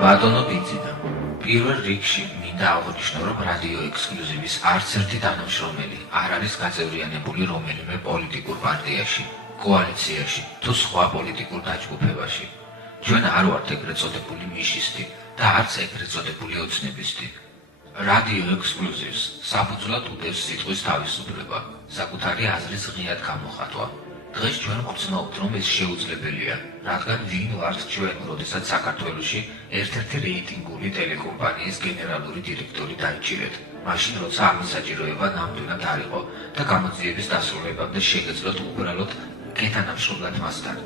ბატონო ბიძინა, პირველ რიგში მინდა აღნიშნო, რომ რადიო ექსკლუზივის არც ერთი თანამშრომელი არ არის გაწევრიანებული რომელიმე პოლიტიკურ პარტიაში, კოალიციაში თუ სხვა პოლიტიკურ დაჯგუფებაში. ჩვენ არ ვართ ეგრეთ წოდებული მიშისტი და არც ეგრეთ წოდებული ოცნებისტი. რადიო ექსკლუზივს საფუძვლად უდევს სიტყვის თავისუფლება, საკუთარი აზრის ღიად გამოხატვა. დღეს ჩვენ გვცნობთ, რომ ეს შეუძლებელია, რადგან ვინ ვართ ჩვენ, როდესაც საქართველოში ერთ-ერთი რეიტინგული ტელეკომპანიის გენერალური დირექტორი დაიჭირეთ, მაშინ როცა ამის საჭიროება ნამდვილად არ იყო და გამოძიების დასრულებამდე შეგეძლოთ უბრალოდ კეთანამშრომლად მასთან.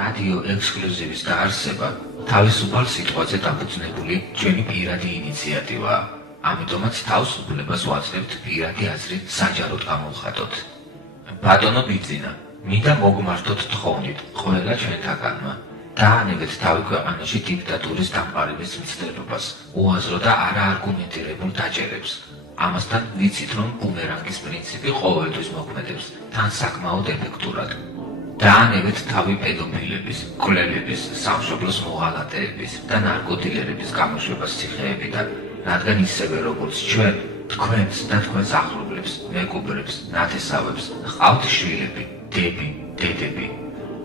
რადიო ექსკლუზივის დაარსება თავისუფალ სიტყვაზე დაფუძნებული ჩვენი პირადი ინიციატივაა. ამიტომაც თავისუფლებას ვაძლევთ პირადი აზრით საჯაროდ გამოვხატოთ. ბატონო ბიძინა, მინდა მოგმართოთ თხოვნით ყველა ჩვენთაგანმა. დაანებეთ თავი ქვეყანაში დიქტატურის დამყარების მცდელობას, უაზრო და არაარგუმენტირებულ დაჭერებს. ამასთან ვიცით, რომ ბუმერანგის პრინციპი ყოველთვის მოქმედებს, თან საკმაოდ ეფექტურად. დაანებეთ თავი პედოფილების, მკვლელების, სამშობლოს მოღალატეების და ნარკოდილერების გამოშვებას ციხეებიდან, რადგან ისევე როგორც ჩვენ, თქვენს და თქვენს ახლობლებს, მეგობრებს, ნათესავებს ჰყავთ შვილები, დები, დედები.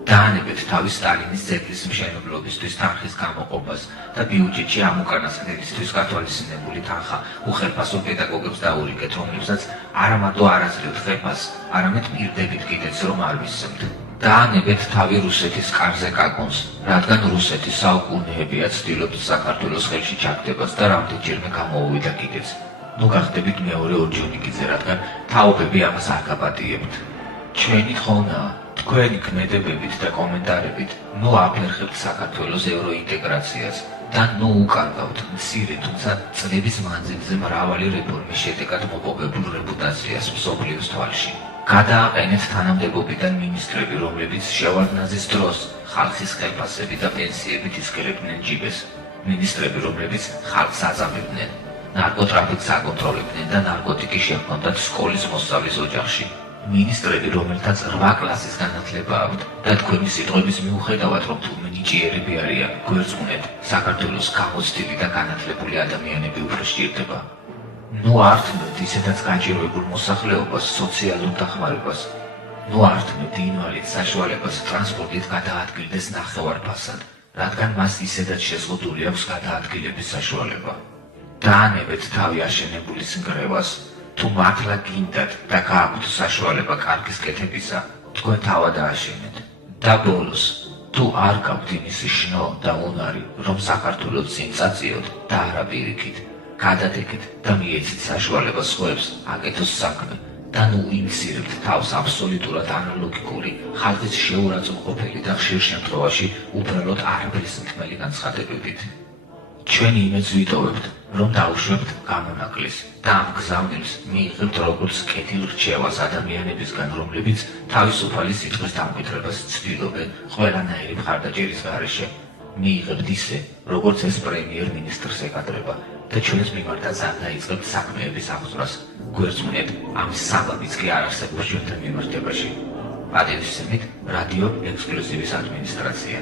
დაანებეთ თავი სტალინის ძეგლის მშენებლობისთვის თანხის გამოყოფას და ბიუჯეტში ამ უკანასკნელისთვის გათვალისწინებული თანხა უხერხასო პედაგოგებს დაურიგეთ, რომლებსაც არა მარტო არ აძლევთ ხერხას, არამედ მირდებით კიდეც რომ არ მისცემთ. დაანებეთ თავი რუსეთის კარზე კაკუნს, რადგან რუსეთი საუკუნეებია ცდილობს საქართველოს ხელში ჩაგდებას და რამდენჯერმე გამოუვიდა კიდეც. ნუ გახდებით მეორე ორჯონიკიძე, რადგან თაობები ამას არ გაპატიებთ. ჩვენი თხოვნაა, თქვენი ქმედებებით და კომენტარებით ნუ აფერხებთ საქართველოს ევროინტეგრაციას და ნუ უკარგავთ მცირე თუმცა წლების მანძილზე მრავალი რეფორმის შედეგად მოპოვებულ რეპუტაციას მსოფლიოს თვალში. გადააყენეთ თანამდებობიდან მინისტრები, რომლებიც შევარდნაძის დროს ხალხის ხელფასებით და პენსიებით ისკერებდნენ ჯიბეს, მინისტრები, რომლებიც ხალხს აწამებდნენ, ნარკოტრაფიკს აკონტროლებდნენ და ნარკოტიკი შეჰქონდათ სკოლის მოსწავლის ოჯახში. მინისტრები, რომელთაც 8 კლასის განათლება აქვთ და თქვენი სიტყვების მიუხედავად, რომ თურმე ნიჭიერები არიან, გვერწყვნეთ, საქართველოს გამოცდილი და განათლებული ადამიანები უფრო სჭირდება. ნუ ართმევთ ისედაც განჭიროებულ მოსახლეობას, სოციალურ დახმარებას. ნუ ართმევთ ინვალიდ საშუალებას ტრანსპორტით გადაადგილდეს ნახევარფასად, რადგან მას ისედაც შეზღუდული აქვს გადაადგილების საშუალება. დაანებეთ თავი აშენებულის ნგრევას. თუ მართლა გინდათ და გააქვთ საშუალება კარგის კეთებისა, თქვენ თავად ააშენეთ. და ბოლოს, თუ არ გაქვთ იმის შნო და უნარი, რომ საქართველოს წინ წაწიოთ და არა პირიქით, გადადეკეთ და მიეცით საშუალება სხვებს აკეთოს საქმე და ნუ იმცირებთ თავს აბსოლუტურად ანალოგიკური, ხალხის შეურაცხმყოფელი და ხშირ შემთხვევაში უბრალოდ არაფრის მთმელი განცხადებებით. ჩვენ იმედს ვიტოვებთ, რომ დაუშვებთ გამონაკლის და ამ გზავნილს მიიღებთ როგორც კეთილ რჩევას ადამიანებისგან, რომლებიც თავისუფალი სიტყვის დამკვიდრებას ცდილობენ ყველანაირი მხარდაჭერის გარეშე. მიიღებთ ისე, როგორც ეს პრემიერ-მინისტრს ეკადრება და ჩვენს მიმართაც არ დაიწყებთ საქმეების აღძვრას. გვერწყვნეთ, ამის საბაბიც კი არ არსებობს ჩვენთან მიმართებაში. პატივისცემით, რადიო ექსკლუზივის ადმინისტრაცია.